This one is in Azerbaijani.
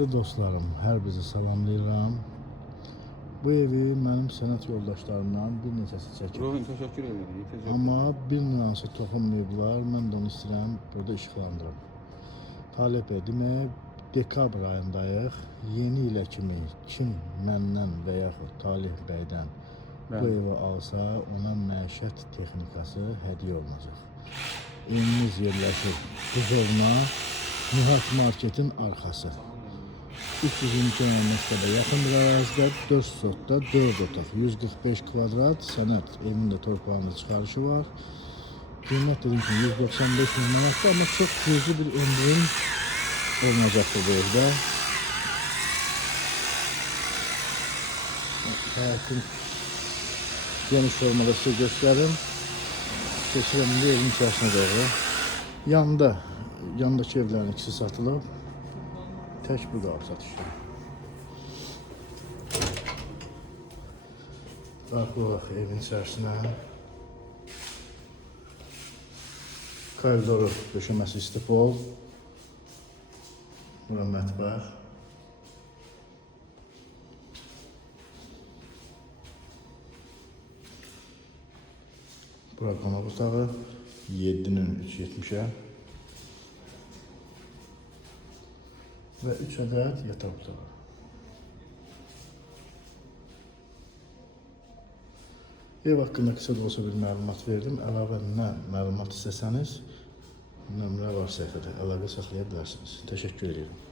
Dostlarım, hər bizi salamlayıram. Bu evi mənim sənət yoldaşlarımdan bir neçəsi çəkib. Ruhun teşekkür ederim. Amma bir nüansı toxunmayıblar. Mən də onu istəyirəm burada işıqlandırım. Talib bəy, demək, dekabr ayındayıq. Yeni ilə kimi kim məndən və yaxud Talib bəydən bu evi alsa, ona məişət texnikası hədiyyə olunacaq. Evimiz yerləşir Buzovna, Nihat Marketin arxası. 322 məktəbə yaxın bir ərazidə 4 sotda 4 otaq, 145 kvadrat sənət evində torpağında çıxarışı var. Qiymət dedim ki 195 min manatdır, amma çox cüzi bir indirim olunacaqdır bu evdə. Həyətin geniş formada size göstərim. Keçirəm indi evin içərisinə doğru. Yandakı evlərin ikisi satılıb. Tək bu qalıb satışda. Baxaq evin içərisinə. Koridoru döşəməsi istipol. Bura mətbəx. Bura qonaq otağı. 7'nin 3.70'e. Ve 3 adet yatak otağı. Ev hakkında kısa da olsa bir məlumat verdim. Əlavə nə məlumat istəsəniz, nömrə var səhifədə, əlaqə saxlaya bilərsiniz. Təşəkkür edirəm.